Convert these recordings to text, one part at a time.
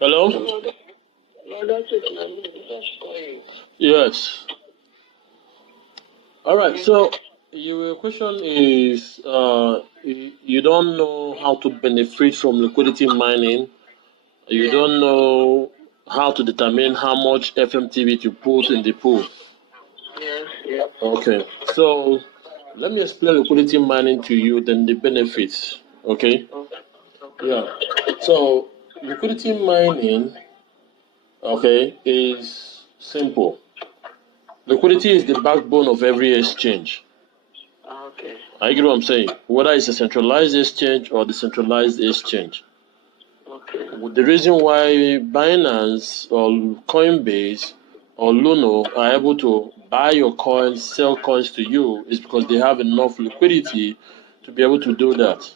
Hello? No, that's it, man. That's fine. Yes. All right. So your question is, you don't know how to benefit from liquidity mining. You don't know how to determine how much FMTB to put in the pool. Yes, yes. Okay. So let me explain liquidity mining to you, then the benefits. Okay. Okay. Yeah. So liquidity mining, okay, is simple. Liquidity is the backbone of every exchange. Okay. I get what I'm saying. Whether it's a centralized exchange or decentralized exchange. Okay. The reason why Binance or Coinbase or Luno are able to buy your coins, sell coins to you is because they have enough liquidity to be able to do that.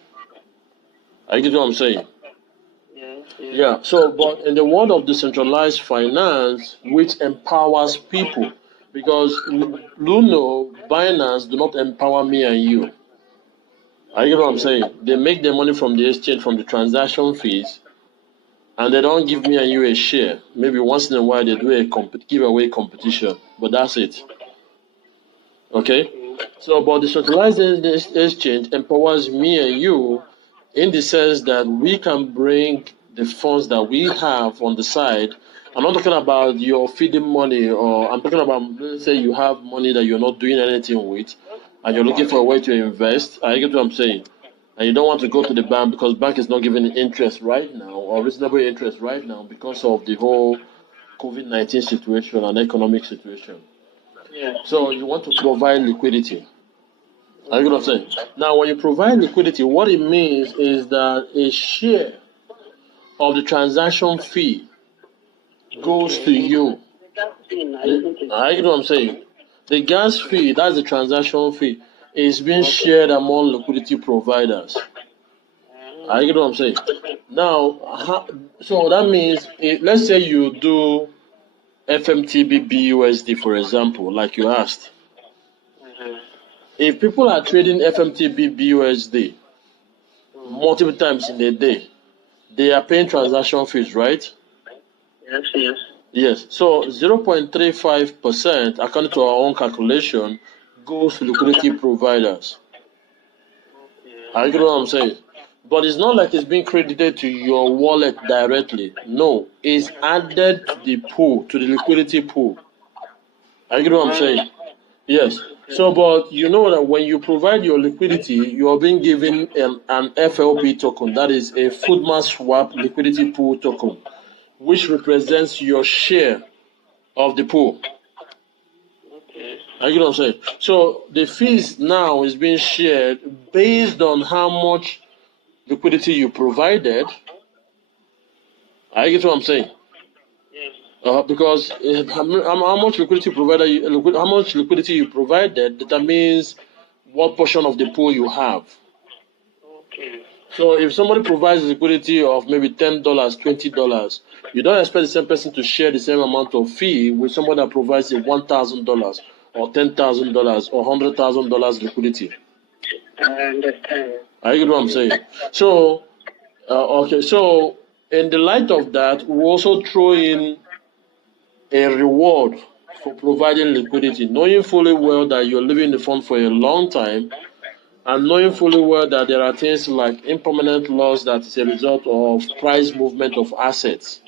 I get what I'm saying. Yes, yes. Yeah. So, but in the world of decentralized finance, which empowers people, because Luno, Binance do not empower me and you. I get what I'm saying. They make their money from the exchange, from the transaction fees, and they don't give me and you a share. Maybe once in a while they do a giveaway competition, but that's it. Okay. So, but the centralized exchange empowers me and you in the sense that we can bring the funds that we have on the side. I'm not talking about your feeding money, or I'm talking about, let's say you have money that you're not doing anything with, and you're looking for a way to invest. I get what I'm saying. And you don't want to go to the bank because bank is not giving interest right now, or reasonable interest right now, because of the whole COVID-19 situation and economic situation. Yeah. So you want to provide liquidity. Are you what I'm saying? Now, when you provide liquidity, what it means is that a share of the transaction fee goes to you. I get what I'm saying. The gas fee, that's the transaction fee, is being shared among liquidity providers. I get what I'm saying. Now, so that means, let's say you do FMTB BUSD, for example, like you asked. If people are trading FMTB BUSD multiple times in a day, they are paying transaction fees, right? Yes, yes. Yes. So 0.35%, according to our own calculation, goes to liquidity providers. I get what I'm saying. But it's not like it's being credited to your wallet directly. No, it's added to the pool, to the liquidity pool. I get what I'm saying. Yes. So, but you know that when you provide your liquidity, you are being given an FLP token, that is a Foodman Swap liquidity pool token, which represents your share of the pool. Okay. I get what I'm saying. So the fees now is being shared based on how much liquidity you provided. I get what I'm saying. Because how much liquidity how much liquidity you provided determines what portion of the pool you have. Okay. So if somebody provides liquidity of maybe $10, $20, you don't expect the same person to share the same amount of fee with somebody that provides $1,000 or $10,000 or $100,000 liquidity. I understand. I get what I'm saying. So, okay, so in the light of that, we also throw in a reward for providing liquidity, knowing fully well that you're leaving the fund for a long time, and knowing fully well that there are things like impermanent loss that is a result of price movement of assets.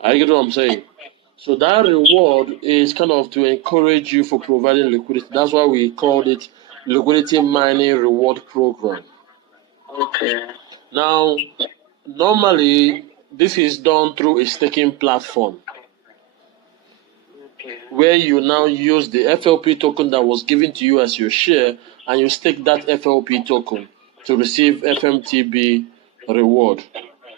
I get what I'm saying. So that reward is kind of to encourage you for providing liquidity. That's why we called it liquidity mining reward program. Okay. Now, normally this is done through a staking platform. Okay. Where you now use the FLP token that was given to you as your share, and you stake that FLP token to receive FMTB reward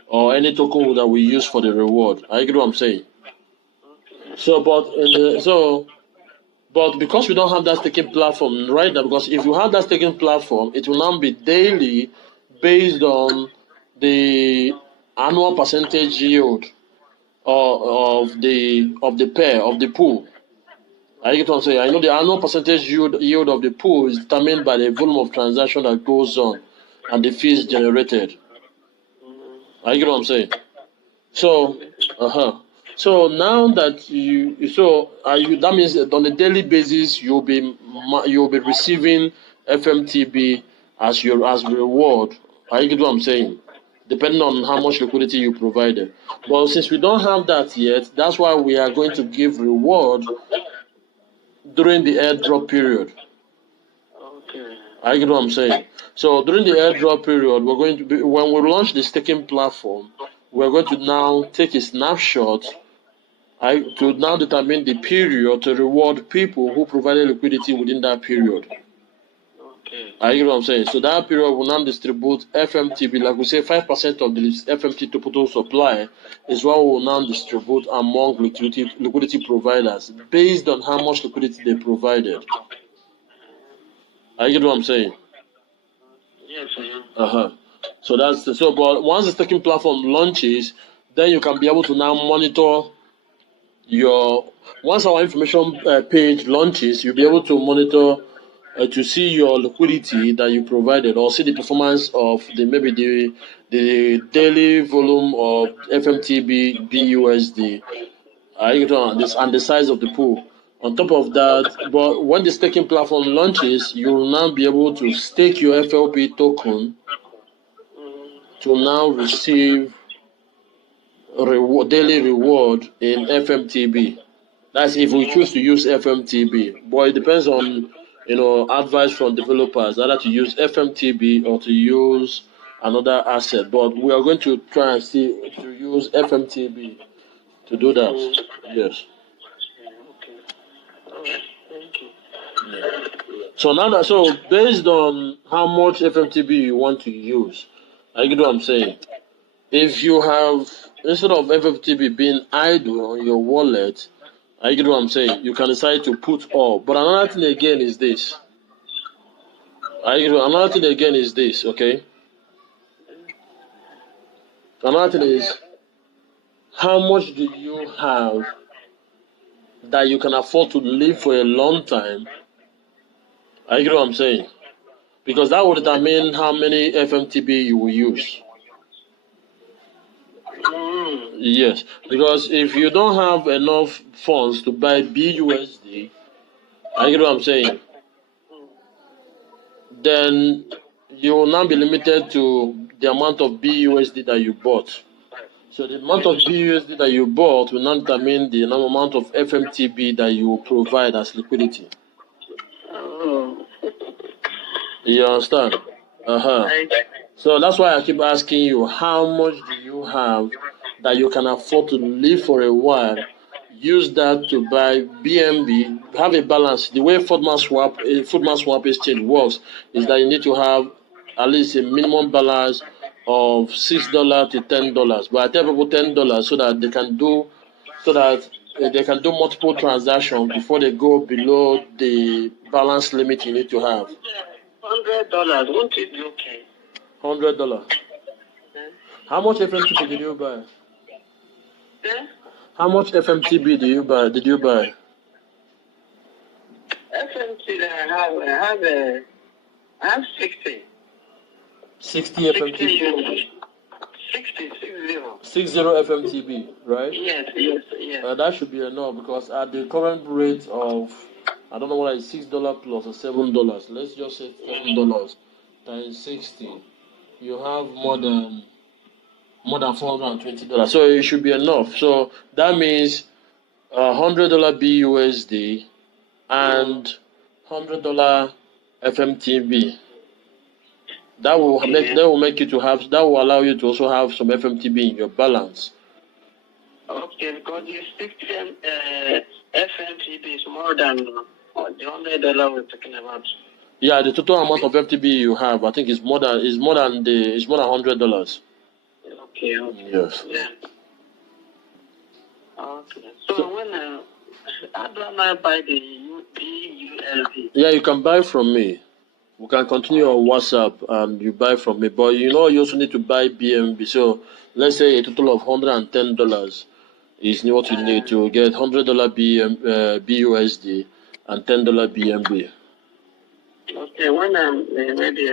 or any token that we use for the reward. I get what I'm saying. So, but because we don't have that staking platform right now, because if you have that staking platform, it will now be daily based on the annual percentage yield of the pair of the pool. I get what I'm saying. I know the annual percentage yield of the pool is determined by the volume of transaction that goes on and the fees generated. I get what I'm saying. So, So now that that means that on a daily basis you'll be receiving FMTB as reward. Are you get what I'm saying? Depending on how much liquidity you provided. But since we don't have that yet, that's why we are going to give reward during the airdrop period. Okay. I get what I'm saying. So during the airdrop period, when we launch the staking platform, we're going to now take a snapshot to now determine the period to reward people who provided liquidity within that period. Okay. I get what I'm saying. So that period will now distribute FMTB, like we say, 5% of the FMT total supply is what we will now distribute among liquidity providers based on how much liquidity they provided. I get what I'm saying. Yes, I am. So but once the staking platform launches, then you can be able to now monitor once our information page launches, you'll be able to monitor to see your liquidity that you provided, or see the performance of maybe the daily volume of FMTB BUSD, and the size of the pool. On top of that, but when the staking platform launches, you will now be able to stake your FLP token to now receive daily reward in FMTB. That's if we choose to use FMTB. But it depends on advice from developers either to use FMTB or to use another asset. But we are going to try and see to use FMTB to do that. Yes. Okay. All right. Thank you. Yeah. So based on how much FMTB you want to use, I get what I'm saying. If you have, instead of FFTB being idle on your wallet, I get what I'm saying, you can decide to put all. But another thing again is this. Okay? Another thing is, how much do you have that you can afford to live for a long time? I get what I'm saying. Because that will determine how many FMTB you will use. Yes, because if you don't have enough funds to buy BUSD, I get what I'm saying, then you will now be limited to the amount of BUSD that you bought. So the amount of BUSD that you bought will now determine the amount of FMTB that you will provide as liquidity. Oh. You understand? So that's why I keep asking you, how much do you have that you can afford to live for a while? Use that to buy BNB. Have a balance. The way Footman Swap exchange works is that you need to have at least a minimum balance of $6 to $10. But I tell people $10 so that they can do multiple transactions before they go below the balance limit you need to have. $100. Won't it be okay? $100. How much FMTB did you buy? How much FMTB did you buy? FMT that I have 60. 60 FMTB. 60 FMTB, right? Yes. That should be enough because at the current rate of, I don't know what is $6 plus or $7. Let's just say $7 times 60. You have more than $420. So it should be enough. So that means $100 BUSD and $100 FMTB. That will allow you to also have some FMTB in your balance. Okay, because the 60 FMTB is more than the $100 we're talking about. Yeah, the total amount of FTB you have, I think, is more than $100. Okay. Yes. Yeah. Okay. So when how do I buy the BUSD? Yeah, you can buy from me. We can continue on WhatsApp and you buy from me. But you also need to buy BNB. So let's say a total of $110 is what you need to get $100 BUSD and $10 BNB. Okay, when I'm ready,